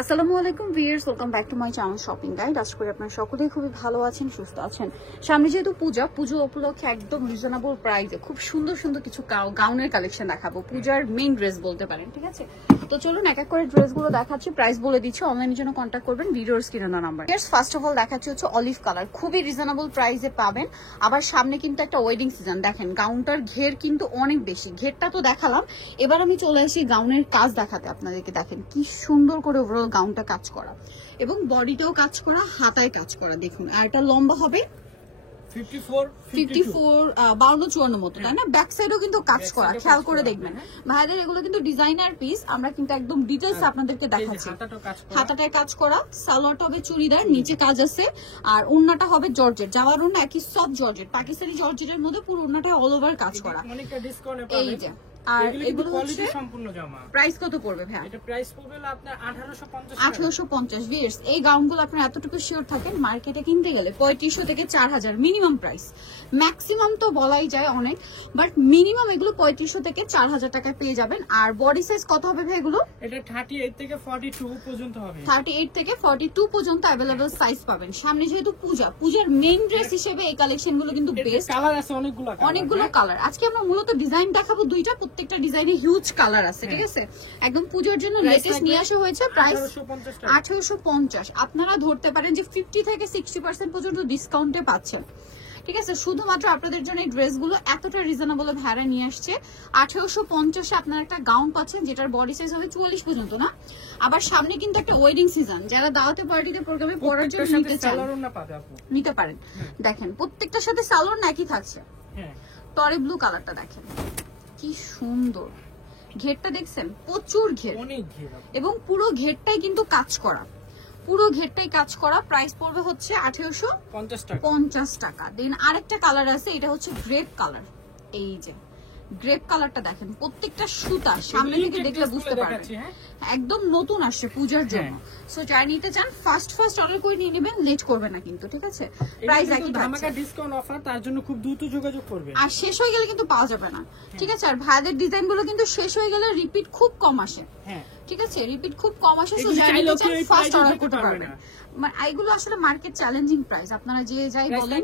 আসসালামু আলাইকুম viewers, welcome back to my channel shopping guide. আশা করি আপনারা সকলেই খুবই ভালো আছেন, সুস্থ আছেন। সামনে যেহেতু পুজো উপলক্ষে একদম রিজনেবল প্রাইসে খুব সুন্দর সুন্দর কিছু গাউনের কালেকশন দেখাবো। পূজার মেইন ড্রেস বলতে পারেন, ঠিক আছে? তো চলুন এক এক করে ড্রেসগুলো দেখাচ্ছি, প্রাইস বলে দিচ্ছি। অনলাইনের জন্য কন্ট্যাক্ট করবেন ভিডিওর স্ক্রিনে দেওয়া নাম্বার। ফার্স্ট অফ অল দেখাচ্ছি হচ্ছে অলিভ কালার, খুবই রিজনেবল প্রাইসে পাবেন। আবার সামনে কিন্তু একটা ওয়েডিং সিজন, দেখেন গাউনটার ঘের কিন্তু অনেক বেশি। ঘেরটা তো দেখালাম, এবার আমি চলে আসি গাউনের কাজ দেখাতে আপনাদেরকে। দেখেন কি সুন্দর করে ওভারঅল গাউনটা কাজ করা এবং বডিটাও কাজ করা, হাতায় কাজ করা। দেখুন আর এটা লম্বা হবে 54 52 মতো, তাই না? ব্যাক সাইডও কিন্তু কাজ করা, খেয়াল করে দেখবেন ভাইদের। এগুলো কিন্তু ডিজাইনার পিস, আমরা কিন্তু একদম ডিটেইলস আপনাদেরকে দেখাচ্ছি। হাতাটায় কাজ করা, সালোয়ারটা হবে চুড়িদার, নিচে কাজ আছে। আর ওন্নাটা হবে জর্জেট, জামার ওন্না একই সব জর্জেট, পাকিস্তানি জর্জেটের মধ্যে পুরো ওন্নাটা অল ওভার কাজ করা। এই যে আর এগুলো হচ্ছে সম্পূর্ণ জামা। প্রাইস কত পড়বে ভাই? এটা প্রাইস পড়বে আপনার 1850 ভিউয়ার্স। এই গাউনগুলো আপনারা এতটুকু শিওর থাকেন, মার্কেটে কিনতে গেলে 3500 থেকে 4000 মিনিমাম প্রাইস। ম্যাক্সিমাম তো বলাই যায় অনেক, বাট মিনিমাম এগুলো 3500 থেকে 4000 টাকায় পেয়ে যাবেন। আর বডি সাইজ কত হবে ভাই এগুলো? এটা 38 থেকে 42 পর্যন্ত হবে। 38 থেকে 42 পর্যন্ত अवेलेबल সাইজ পাবেন। সামনে যেহেতু পূজার মেইন ড্রেস হিসেবে এই কালেকশনগুলো কিন্তু বেস্ট। কালার আছে অনেকগুলো কালার। আজকে আমরা মূলত ডিজাইন দেখাবো দুইটা, প্রত্যেকটা ডিজাইনে হিউজ কালার আছে, ঠিক আছে? একদম পূজার জন্য লেটেস্ট নিয়ে আসা হয়েছে। প্রাইস 1850। আপনারা ধরতে পারেন যে 50 থেকে 60% পর্যন্ত ডিসকাউন্টে পাচ্ছেন, ঠিক আছে? শুধুমাত্র আপনাদের জন্য এই ড্রেসগুলো এতটা রিজনেবল ভাড়া নিয়ে আসছে। 1850 এ আপনারা একটা গাউন পাচ্ছেন যেটার বডি সাইজ হবে 44 পর্যন্ত, না? আবার সামনে কিন্তু একটা ওয়েডিং সিজন, যারা দাওয়াতে পার্টিতে প্রোগ্রামে পরার জন্য নিতে পারেন। দেখেন প্রত্যেকটার সাথে সালোয়ার নাকি থাকছে। টরে ব্লু কালারটা দেখেন কি সুন্দর, ঘেরটা দেখছেন, প্রচুর ঘের এবং পুরো ঘেরটাই কিন্তু কাজ করা, পুরো ঘেরটাই কাজ করা। প্রাইস পড়বে হচ্ছে 1850 টাকা। দেন আরেকটা কালার আছে, এটা হচ্ছে গ্রেপ কালার। এই যে গ্রেপ কালারটা দেখেন, প্রত্যেকটা সুতা সামনে থেকে দেখলে বুঝতে পারবেন একদম নতুন আসছে পূজার জন্য। সো যারা নিতে চান ফার্স্ট অর্ডার করে নিয়ে নেবেন, লেট করবে না কিন্তু, ঠিক আছে? প্রাইস একই থাকছে, ডিসকাউন্ট অফার, তার জন্য খুব দ্রুত যোগাযোগ করবে। আর শেষ হয়ে গেলে কিন্তু পাওয়া যাবে না, ঠিক আছে? আর ভাইদের ডিজাইনগুলো কিন্তু শেষ হয়ে গেলে রিপিট খুব কম আসে, ঠিক আছে? রিপিট খুব কম আসে। সো যারা নিতে চান ফার্স্ট অর্ডার করতে পারবেন। এইগুলো আসলে মার্কেট চ্যালেঞ্জিং প্রাইস, আপনারা যে যাই বলেন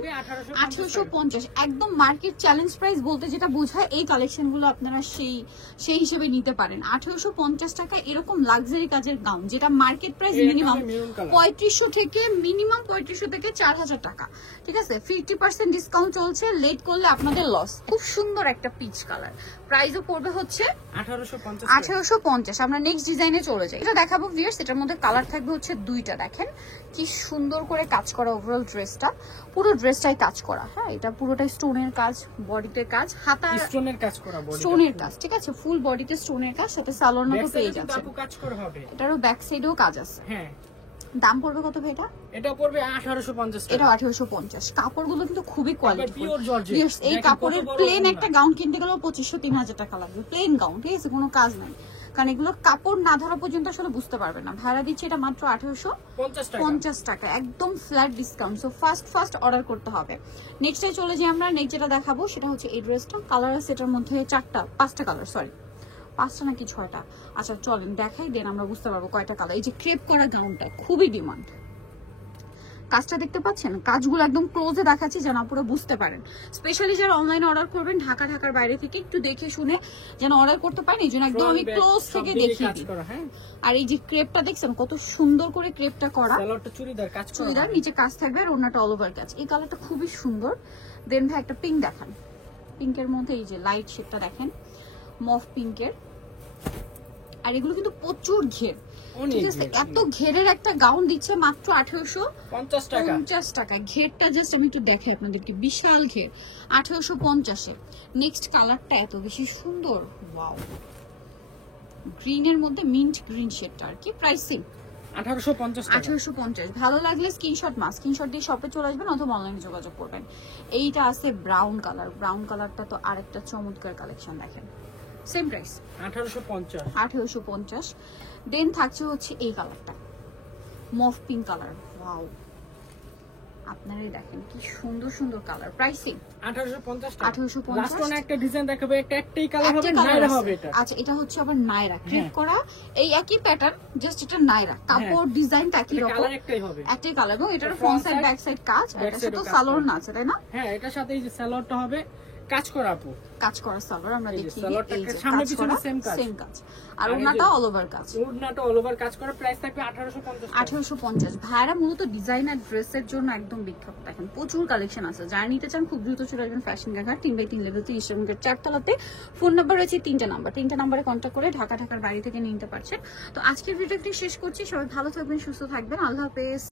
1850 একদম মার্কেট চ্যালেঞ্জ প্রাইস বলতে যেটা বোঝায়, এই কালেকশনগুলো আপনারা সেই হিসেবে নিতে পারেন। 1850 টাকা এরকম লাক্সারি কাজের গাউন, যেটা মার্কেট প্রাইস মিনিমাম 3500 থেকে 4000 টাকা, ঠিক আছে? 50% ডিসকাউন্ট চলছে, লেট করলে আপনাদের লস। খুব সুন্দর একটা পিচ কালার, প্রাইসও পড়বে হচ্ছে 1850। আমরা নেক্সট ডিজাইনে চলে যাই। এটা দেখাবো ভিউয়ার্স, এটার মধ্যে কালার থাকবে হচ্ছে দুইটা। দেখেন কি সুন্দর করে কাজ করা ওভারঅল ড্রেসটা, পুরো ড্রেসটাই কাজ করা। হ্যাঁ, এটা পুরোটাই স্টোনের কাজ, বডিতে কাজ, হাতা স্টোনের কাজ করা, স্টোনের কাজ, ঠিক আছে? ফুল বডিতে স্টোনের কাজ, সাথে সালোয়ার মতো পেয়ে যাচ্ছে। এটারও ব্যাক সাইডেও কাজ আছে। হ্যাঁ, দাম পড়বে কত ভাই এটা? এটা পড়বে 1850 টাকা। এটা 1850। কাপড়গুলো কিন্তু খুবই কোয়ালিটিফুল। এই কাপড়ের প্লেন একটা গাউন কিনতে গেলেও 2500-3000 টাকা লাগবে, প্লেন গাউন, ঠিক আছে? কোনো কাজ নাই, কারণ এগুলো কাপড় না ধরা পর্যন্ত আসলে বুঝতে পারবে না। ভাড়া দিচ্ছে এটা মাত্র 1850 টাকা, একদম flat discount. So first order করতে হবে। নেক্সটে চলে যাই আমরা। নেক্সট যেটা দেখাবো সেটা হচ্ছে এই ড্রেসটা। কালার আছে এটার মধ্যে 5টা কালার, সরি 5টা নাকি 6টা। আচ্ছা চলেন দেখাই, দেন আমরা বুঝতে পারবো কয়টা কালার। এই যে ক্রেপ করা গাউনটা খুবই ডিমান্ড। কাজটা দেখতে পাচ্ছেন, কাজগুলো একদম ক্লোজে দেখাচ্ছি যেন আপনারা বুঝতে পারেন। স্পেশালি যারা অনলাইনে অর্ডার করবেন ঢাকার বাইরে থেকে, একটু দেখে শুনে যেন অর্ডার করতে পারেন, এই জন্য একদম আমি ক্লোজ থেকে দেখিয়ে দিই। আর এই যে ক্রেপটা দেখছেন কত সুন্দর করে ক্রেপটা করা, চুড়িদার নিচে কাজ থাকবে আর ওন্নাটা অল ওভার কাজ। এই কালারটা খুবই সুন্দর। দেন ভাই একটা পিঙ্ক দেখান, পিঙ্কের মধ্যে এই যে লাইট শেডটা দেখেন, মফ পিঙ্কের। আর এগুলো কিন্তু প্রচুর ঘের, ঠিক আছে? এত ঘেরের একটা গাউন দিচ্ছে মাত্র 1850 টাকা। ঘেরটা জাস্ট আমি একটু দেখাই আপনাদেরকে, বিশাল ঘের 1850-এ। নেক্সট কালারটা এত বেশি সুন্দর, ওয়াও, গ্রিনের মধ্যে মিন্ট গ্রিন শেডটা আর কি। প্রাইসিং 1850। ভালো লাগলে স্ক্রিনশট দিয়ে শপে চলে আসবেন অথবা অনলাইনে যোগাযোগ করবেন। এইটা আছে ব্রাউন কালার, ব্রাউন কালারটা তো আরেকটা চমৎকার কালেকশন। দেখেন সেম প্রাইস 1850। দেন থাকছে হচ্ছে এই কালারটা, মফ পিঙ্ক কালার, ওয়াও আপনারাই দেখেন কি সুন্দর সুন্দর কালার। প্রাইসিং 1850 টাকা। 1850 লাস্ট ওয়ান একটা ডিজাইন দেখাবে, একটাই কালার হবে, একটাই colour নাইরা আছে। হবে এটা। আচ্ছা, এটা হচ্ছে আবার নাইরা ক্রিপ হ্যাঁ। করা, এই একই প্যাটার্ন, জাস্ট এটা নাইরা, কাপড় ডিজাইনটা একই রকম, কালার একটাই হবে। একটাই কালার, এবং এটার front front side side, back side কাজ, আর back এটার side সাথে ও কাজ সালোয়ার করা। না আছে, তাই না? হ্যাঁ, এটার সাথে এই যে সালোয়ারটা হবে কাজ করা আপু। কাজ করা সালোয়ার আমরা এই যে দেখি, সালোয়ারটা এই যে সামনে কাজ পিছনে করা same কাজ। সেম কাজ, আর আর এই যে- ওনাটা অল ওভার কাজ। ওড়নাটা অল ওভার কাজ করা, প্রাইস থাকবে 1850 টাকা। 1850। ভাইরা মূলত ডিজাইনার ড্রেসের জন্য একদম বিখ্যাত, দেখেন প্রচুর কালেকশন আছে। যারা নিতে চান খুব দ্রুত চলে আসবেন ফ্যাশন ঘাট 3x3 লেভেল 3 ইস্টার্ন গেট 4 তলাতে। ফোন নাম্বার রয়েছে 3টা নাম্বারে কন্ট্যাক্ট করে ঢাকার বাইরে থেকে নিতে পারছেন। তো আজকের ভিডিওটি শেষ করছি, সবাই ভালো থাকবেন, সুস্থ থাকবেন, আল্লাহ হাফেজ।